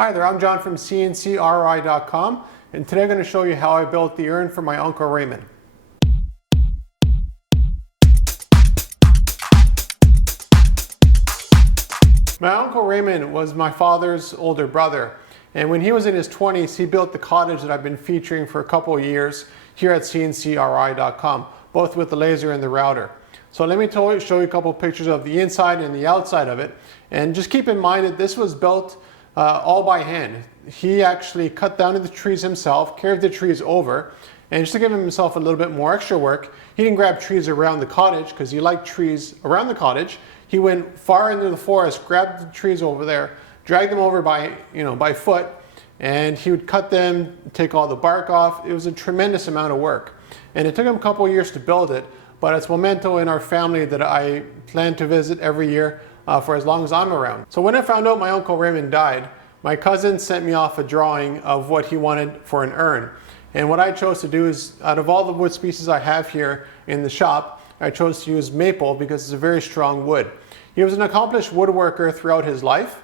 Hi there, I'm John from CNCKing.com, and today I'm going to show you how I built the urn for my Uncle Raymond. My Uncle Raymond was my father's older brother, and when he was in his 20s, he built the cottage that I've been featuring for a couple of years here at CNCKing.com, both with the laser and the router. So let me show you a couple of pictures of the inside and the outside of it, and just keep in mind that this was built all by hand. He actually cut down the trees himself, carved the trees over, and just to give himself a little bit more extra work, he didn't grab trees around the cottage because he liked trees around the cottage. He went far into the forest, grabbed the trees over there, dragged them over by foot, and he would cut them, take all the bark off. It was a tremendous amount of work, and it took him a couple of years to build it, but it's a memento in our family that I plan to visit every year for as long as I'm around. So when I found out my Uncle Raymond died, my cousin sent me off a drawing of what he wanted for an urn. And what I chose to do is, out of all the wood species I have here in the shop, I chose to use maple because it's a very strong wood. He was an accomplished woodworker throughout his life.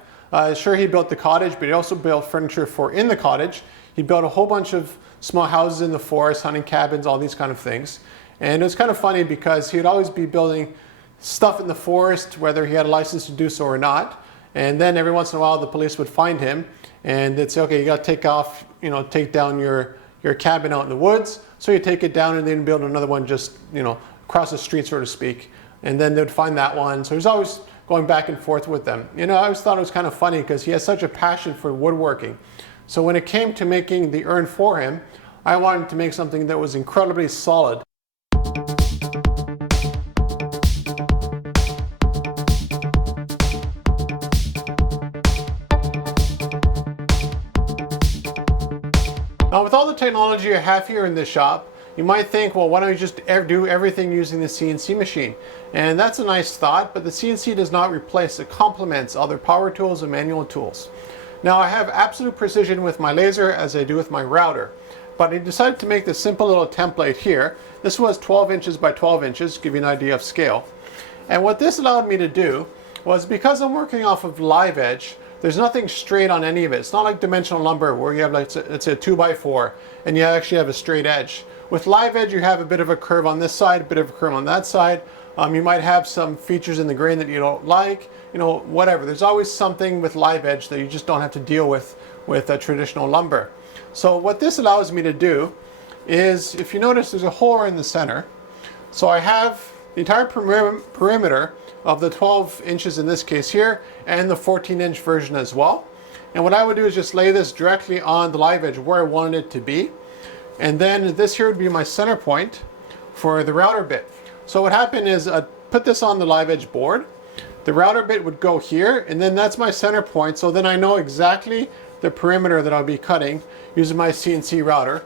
Sure, he built the cottage, but he also built furniture for in the cottage. He built a whole bunch of small houses in the forest, hunting cabins, all these kind of things. And it was kind of funny because he'd always be building stuff in the forest, whether he had a license to do so or not. And then every once in a while the police would find him and they'd say, okay, you got to take down your cabin out in the woods. So you take it down and then build another one just, across the street, so to speak. And then they'd find that one. So he's always going back and forth with them. I always thought it was kind of funny because he has such a passion for woodworking. So when it came to making the urn for him, I wanted to make something that was incredibly solid. Now, with all the technology I have here in this shop, you might think, well, why don't you just do everything using the CNC machine? And that's a nice thought, but the CNC does not replace, it complements other power tools and manual tools. Now, I have absolute precision with my laser as I do with my router, but I decided to make this simple little template here. This was 12 inches by 12 inches, to give you an idea of scale. And what this allowed me to do was, because I'm working off of live edge, there's nothing straight on any of it. It's not like dimensional lumber where you have, like, let's say a 2x4 and you actually have a straight edge. With live edge, you have a bit of a curve on this side, a bit of a curve on that side. You might have some features in the grain that you don't like, whatever. There's always something with live edge that you just don't have to deal with a traditional lumber. So what this allows me to do is, if you notice, there's a hole in the center. So I have the entire perimeter of the 12 inches in this case here, and the 14-inch version as well. And what I would do is just lay this directly on the live edge where I wanted it to be. And then this here would be my center point for the router bit. So what happened is I put this on the live edge board. The router bit would go here, and then that's my center point. So then I know exactly the perimeter that I'll be cutting using my CNC router.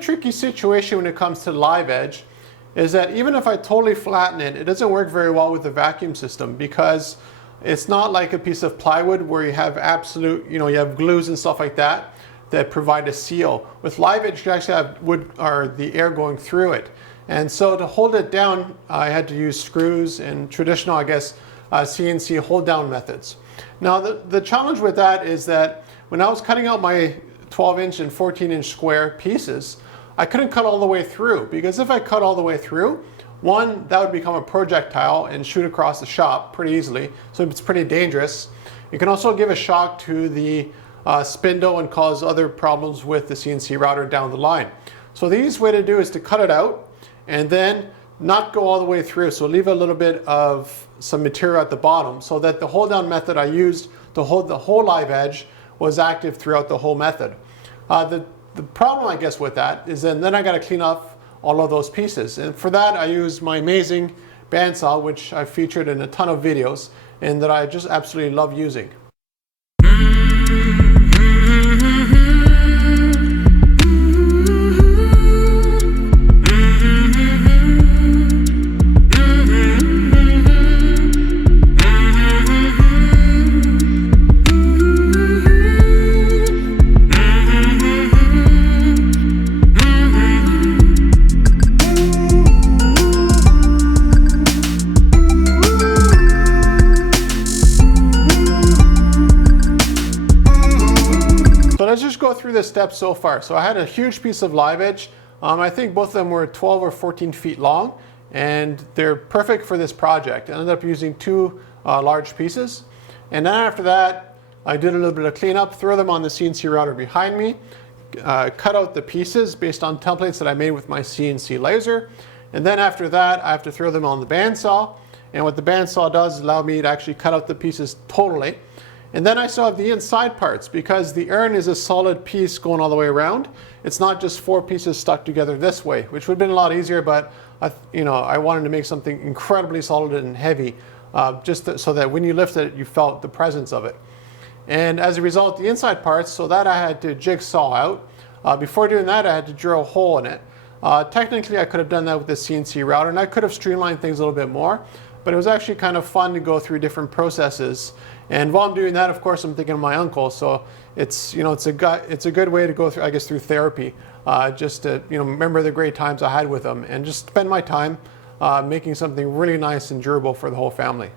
tricky situation when it comes to live edge is that even if I totally flatten it, it doesn't work very well with the vacuum system, because it's not like a piece of plywood where you have absolute, you have glues and stuff like that that provide a seal. With live edge, you actually have wood or the air going through it. And so to hold it down, I had to use screws and traditional, I guess, CNC hold down methods. Now the challenge with that is that when I was cutting out my 12-inch and 14-inch square pieces, I couldn't cut all the way through, because if I cut all the way through, one, that would become a projectile and shoot across the shop pretty easily, so it's pretty dangerous. It can also give a shock to the spindle and cause other problems with the CNC router down the line. So the easiest way to do is to cut it out and then not go all the way through, so leave a little bit of some material at the bottom, so that the hold down method I used to hold the whole live edge was active throughout the whole method. The problem, I guess, with that is then I got to clean up all of those pieces. And for that, I use my amazing bandsaw, which I've featured in a ton of videos and that I just absolutely love using. Let's just go through the steps so far. So I had a huge piece of live edge. I think both of them were 12 or 14 feet long, and they're perfect for this project. I ended up using two large pieces. And then after that, I did a little bit of cleanup, throw them on the CNC router behind me, cut out the pieces based on templates that I made with my CNC laser. And then after that, I have to throw them on the bandsaw. And what the bandsaw does is allow me to actually cut out the pieces totally. And then I still have the inside parts, because the urn is a solid piece going all the way around. It's not just four pieces stuck together this way, which would have been a lot easier, but I wanted to make something incredibly solid and heavy, so that when you lift it, you felt the presence of it. And as a result, the inside parts, so that I had to jigsaw out. Before doing that, I had to drill a hole in it. Technically, I could have done that with the CNC router, and I could have streamlined things a little bit more, but it was actually kind of fun to go through different processes. And while I'm doing that, of course, I'm thinking of my uncle. So it's a good way to go through, I guess, through therapy, just to remember the great times I had with him, and just spend my time making something really nice and durable for the whole family.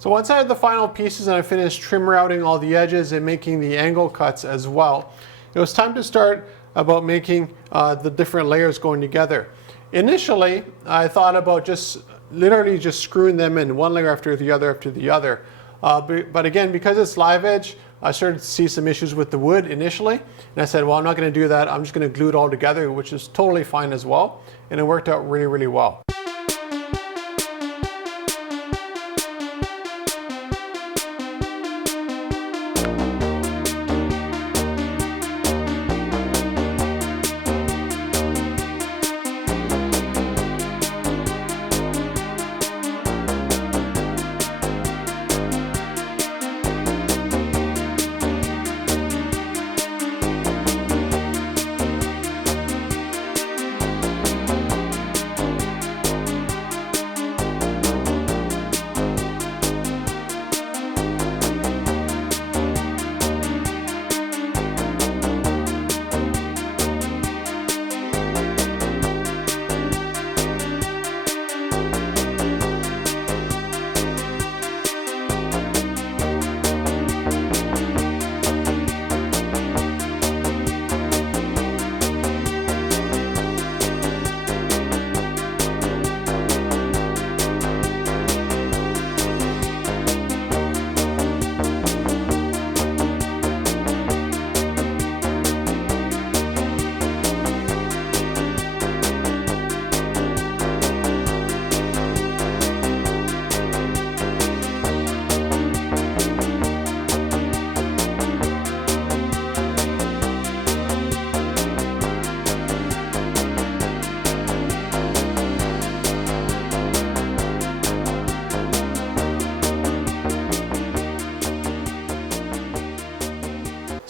So once I had the final pieces and I finished trim routing all the edges and making the angle cuts as well, it was time to start about making the different layers going together. Initially, I thought about literally just screwing them in one layer after the other after the other. But again, because it's live edge, I started to see some issues with the wood initially. And I said, well, I'm not going to do that. I'm just going to glue it all together, which is totally fine as well. And it worked out really, really well.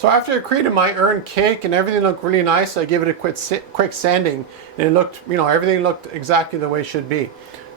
So after I created my urn cake and everything looked really nice, I gave it a quick sanding, and it looked, everything looked exactly the way it should be.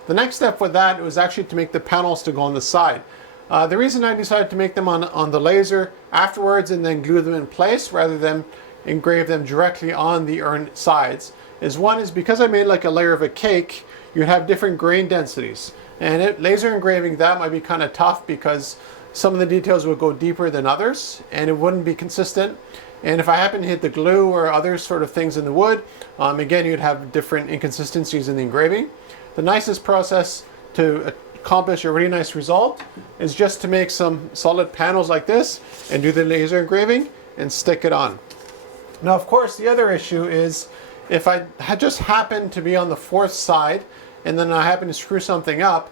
The next step with that was actually to make the panels to go on the side. The reason I decided to make them on the laser afterwards and then glue them in place rather than engrave them directly on the urn sides is, one is because I made like a layer of a cake, you'd have different grain densities. And laser engraving that might be kind of tough because some of the details would go deeper than others and it wouldn't be consistent. And if I happen to hit the glue or other sort of things in the wood, again, you'd have different inconsistencies in the engraving. The nicest process to accomplish a really nice result is just to make some solid panels like this and do the laser engraving and stick it on. Now, of course, the other issue is if I had just happened to be on the fourth side and then I happen to screw something up,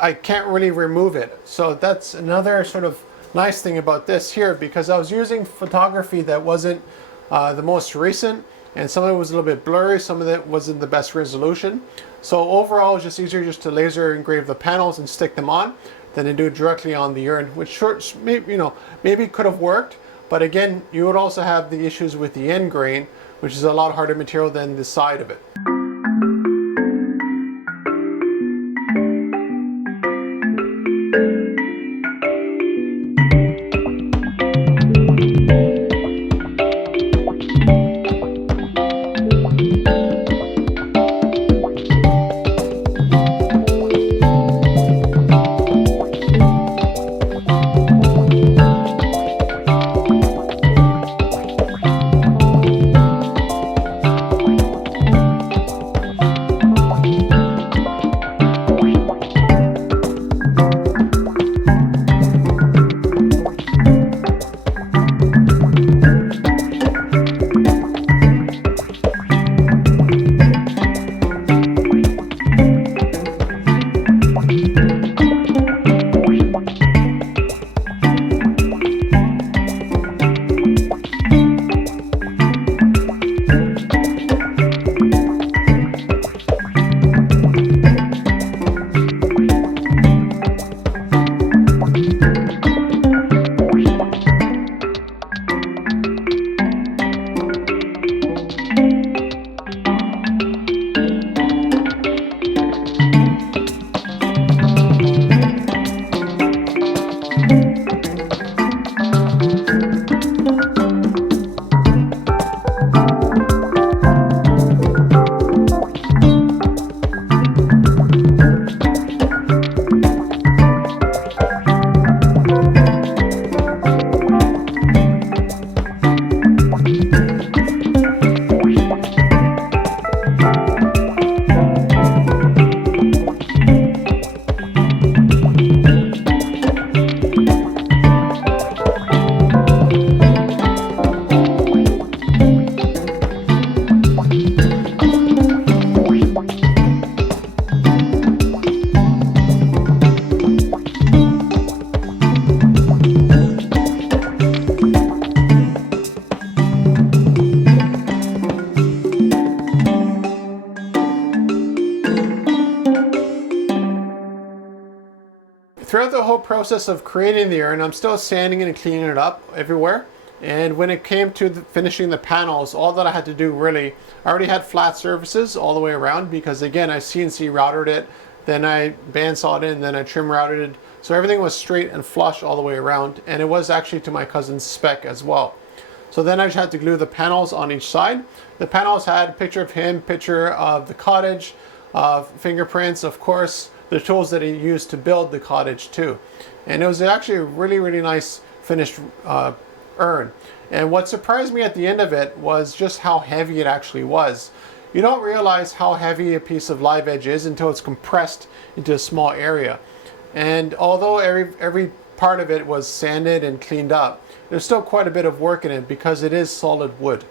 I can't really remove it. So that's another sort of nice thing about this here, because I was using photography that wasn't the most recent, and some of it was a little bit blurry, some of it wasn't the best resolution. So overall, it's just easier just to laser engrave the panels and stick them on than to do it directly on the urn, which maybe could have worked, but again, you would also have the issues with the end grain, which is a lot harder material than the side of it. Throughout the whole process of creating the urn, I'm still sanding and cleaning it up everywhere. And when it came to finishing the panels, all that I had to do really, I already had flat surfaces all the way around because again, I CNC routed it, then I bandsawed it, and then I trim routed it. So everything was straight and flush all the way around, and it was actually to my cousin's spec as well. So then I just had to glue the panels on each side. The panels had a picture of him, picture of the cottage, fingerprints, of course, the tools that he used to build the cottage too. And it was actually a really, really nice finished urn. And what surprised me at the end of it was just how heavy it actually was. You don't realize how heavy a piece of live edge is until it's compressed into a small area. And although every part of it was sanded and cleaned up, there's still quite a bit of work in it because it is solid wood.